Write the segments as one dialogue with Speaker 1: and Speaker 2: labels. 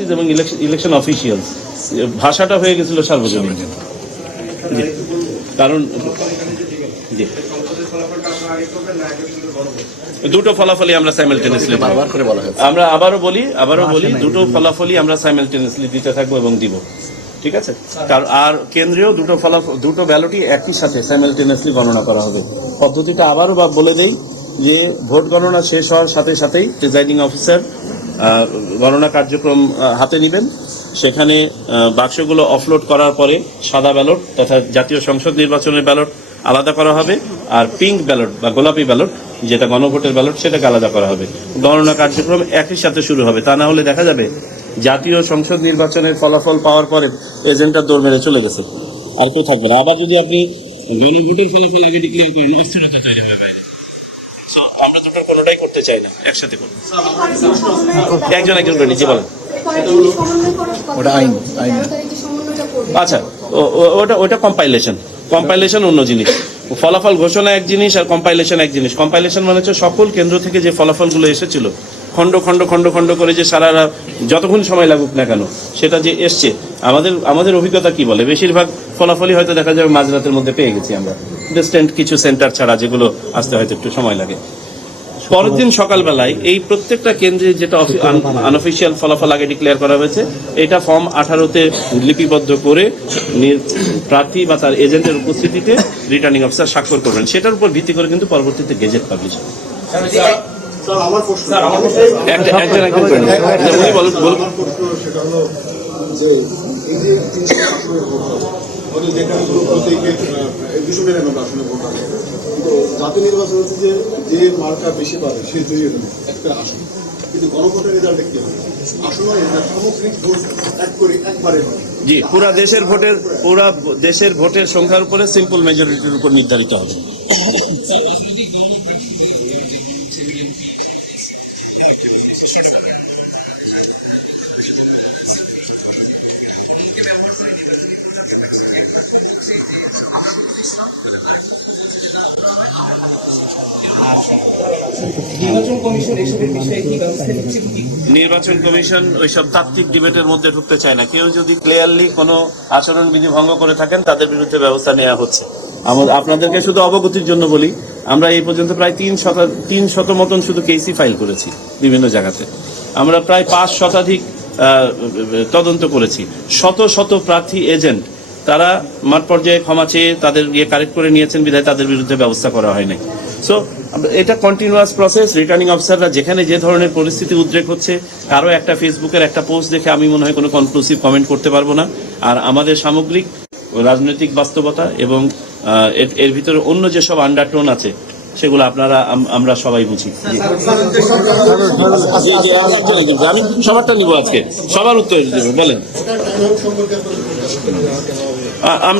Speaker 1: Agencies এবং election officials. ভাষাটা হয়ে গেছিল সার্বজনীন। কারণ জি। দুটো ফলাফলই আমরা সাইমেলটেনিয়াসলি
Speaker 2: বারবার করে বলা হয়েছে।
Speaker 1: আমরা আবারও বলি আবারও বলি দুটো ফলাফলই আমরা সাইমেলটেনিয়াসলি দিতে থাকব এবং দিব। ঠিক আছে? কারণ আর কেন্দ্রীয় দুটো ফলাফল দুটো ব্যালটই একই সাথে সাইমেলটেনিয়াসলি গণনা করা হবে। পদ্ধতিটা আবারও বলে দেই যে ভোট গণনা শেষ হওয়ার সাথে সাথেই প্রিজাইডিং অফিসার গণনা কার্যক্রম হাতে নেবেন। সেখানে বাক্সগুলো অফলোড করার পরে সাদা ব্যালট তথা জাতীয় সংসদ নির্বাচনের ব্যালট আলাদা করা হবে আর পিঙ্ক ব্যালট বা গোলাপি ব্যালট যেটা গণভোটের ব্যালট সেটাকে আলাদা করা হবে। গণনা কার্যক্রম একই সাথে শুরু হবে। তা না হলে দেখা যাবে জাতীয় সংসদ নির্বাচনের ফলাফল পাওয়ার পরে এজেন্টটা দৌড় মেরে চলে গেছে। আর কেউ থাকবে না। আবার যদি আপনি গণভোটের ফলাফল আগে ডিক্লেয়ার করেন অস্থিরতা তৈরি হবে। আমরা দুটোর কোনোটাই করতে চাই না। একসাথে করব। একজন একজন করে নিচে বলেন।
Speaker 2: ওটা আইন, আইন।
Speaker 1: আচ্ছা ওটা ওটা কম্পাইলেশন কম্পাইলেশন অন্য জিনিস। ফলাফল ঘোষণা এক জিনিস আর কম্পাইলেশন এক জিনিস। কম্পাইলেশন মানে হচ্ছে সকল কেন্দ্র থেকে যে ফলাফলগুলো এসেছিল। খণ্ড খণ্ড খণ্ড খণ্ড করে যে সারা যতক্ষণ সময় লাগুক না কেন সেটা যে এসছে। আমাদের আমাদের অভিজ্ঞতা কি বলে? বেশিরভাগ ফলাফলই হয়তো দেখা যাবে মাঝরাতের মধ্যে পেয়ে গেছি আমরা। ডিস্টেন্ট কিছু সেন্টার ছাড়া যেগুলো আসতে হয়তো একটু সময় লাগে। পরের দিন সকালবেলায় এই প্রত্যেকটা কেন্দ্রে যেটা আনঅফিসিয়াল ফলাফল আগে ডিক্লেয়ার করা হয়েছে এটা ফর্ম আঠারোতে লিপিবদ্ধ করে প্রার্থী বা তার এজেন্টের উপস্থিতিতে রিটার্নিং অফিসার স্বাক্ষর করবেন। সেটার উপর ভিত্তি করে কিন্তু পরবর্তীতে গেজেট পাবলিশ হবে একজন একজন উনি বলুন
Speaker 3: যে এই যে তিনশো আসনে ভোট হয়তো যেখানে ধরো প্রত্যেকে দুশো টাকা মতো আসনে ভোট হবে কিন্তু জাতীয় নির্বাচন হচ্ছে যে যে মার্কা বেশি পাবে সে জয়ী হবে একটা আসন কিন্তু গণভোটের রেজাল্ট কি হবে আসন হয় না সামগ্রিক ভোট এক করে একবারে হবে
Speaker 1: জি পুরা দেশের ভোটের পুরা দেশের ভোটের সংখ্যার উপরে সিম্পল মেজরিটির উপর নির্ধারিত হবে
Speaker 4: নির্বাচন কমিশন
Speaker 1: কমিশন ওইসব তাত্ত্বিক ডিবেটের মধ্যে ঢুকতে চায় না। কেউ যদি ক্লিয়ারলি কোনো আচরণবিধি ভঙ্গ করে থাকেন, তাদের বিরুদ্ধে ব্যবস্থা নেওয়া হচ্ছে। আপনাদেরকে শুধু অবগতির জন্য বলি আমরা এই পর্যন্ত প্রায় তিন শত তিন শত মতন শুধু কেসি ফাইল করেছি বিভিন্ন জায়গাতে। আমরা প্রায় পাঁচ শতাধিক তদন্ত করেছি। শত শত প্রার্থী এজেন্ট, তারা মাঠ পর্যায়ে ক্ষমা চেয়ে তাদের ইয়ে কারেক্ট করে নিয়েছেন, বিধায় তাদের বিরুদ্ধে ব্যবস্থা করা হয় নাই। সো এটা কন্টিনিউয়াস প্রসেস রিটার্নিং অফিসাররা যেখানে যে ধরনের পরিস্থিতি উদ্রেক হচ্ছে, কারও একটা ফেসবুকের একটা পোস্ট দেখে আমি মনে হয় কোনো কনক্লুসিভ কমেন্ট করতে পারব না। আর আমাদের সামগ্রিক রাজনৈতিক বাস্তবতা এবং এর- ভিতরে অন্য যেসব আন্ডারটোন আছে সেগুলো আপনারা আমরা সবাই বুঝি। জি, একজন একজন। আমি সবারটা নিব আজকে। সবার উত্তর দেবো বলেন।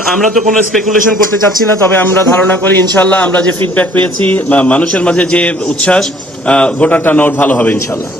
Speaker 1: আমরা তো কোনো স্পেকুলেশন করতে চাচ্ছি না তবে আমরা ধারণা করি ইনশাল্লাহ আমরা যে ফিডব্যাক পেয়েছি মানুষের মাঝে যে উচ্ছ্বাস ভোটার টার্ন ভালো হবে ইনশাল্লাহ